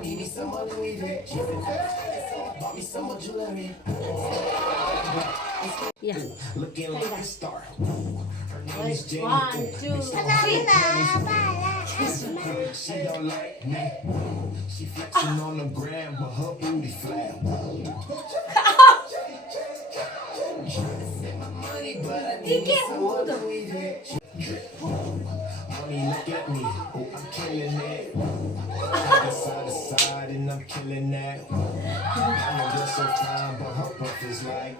need me some more Louis V. Bought me some more jewelry. Yeah. Looking like a star. Her name is Jenny. 1, 2, 3. She don't like me. She flexing on the gram, but her booty flat. 이게 뭐다? Mommy, look at me. Oh, I'm killing it. Side to side, and I'm killing that. I know that's so fine, but her breath is like.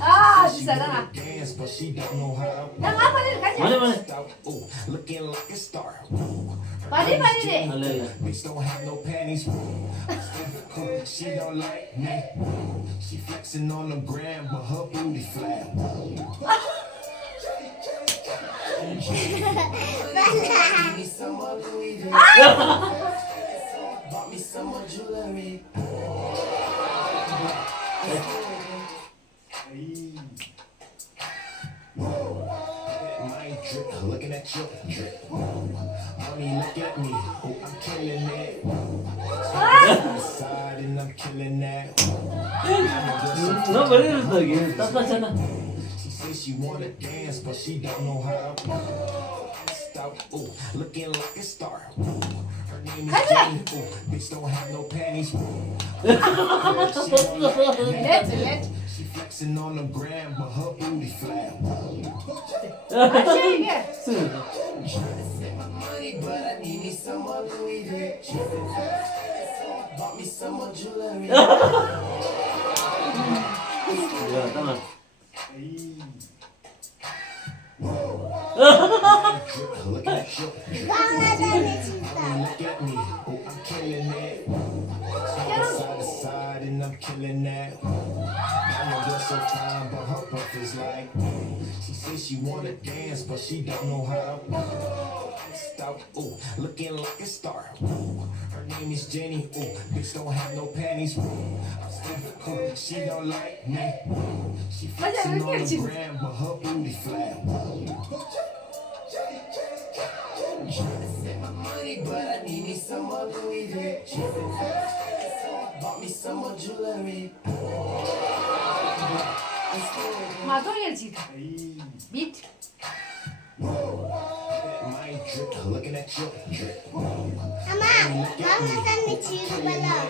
아, She 진짜 wanna 나. dance, but she don't know how. 나 빨리 가자. Oh, looking like a star. 빨리 빨리. 할렐루야. Bitch don't have no panties. She don't like me. She flexing on the gram, but her booty flat. Give me some more Louis V. Bought me some more jewelry. My drip, looking at your drip. Mommy, look at me. Oh, I'm killing it. Side to side, and I'm killing that. 너 머리를 이게 땄다잖아. She says she wanna dance, but she don't know how. Oh, looking like a star. Her name is Jenny. Oh, bitch don't have no panties. She don't like me. 렛츠. She flexing on the gram, but her booty flat. 다시 이게. Money, but I need me some more Louis V. Bought me some more jewelry. 야, 잠깐. Look at you. Look at me. Oh, I'm killing it. Side to side, and I'm killing that. I know that's so fine, but her breath is like. She says she wanna dance, but she don't know how. Oh, looking like a star. Her name is Jenny. Oh, bitch don't have no panties. She don't like me. She flexing on the gram, but her booty flat. Money, but I need me some more Louis V. Bought me some more jewelry. 마도리엘 지금. 밑. My drip, looking at your drip. 엄마 사람이 지금 발라.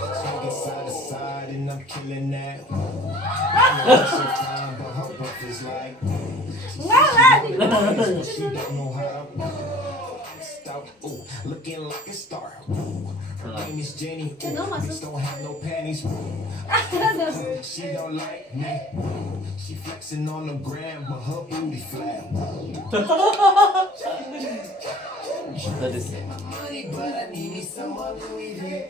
Swinging side to side, and I'm killing that. I know that's your time, but her breath is like. She don't know how. Oh, looking like a star. Her name is Jenny. Oh, bitch don't have no panties. She don't like me. She flexing on the gram, but her booty flat. 다 됐어. Money, but I need me some more Louis V.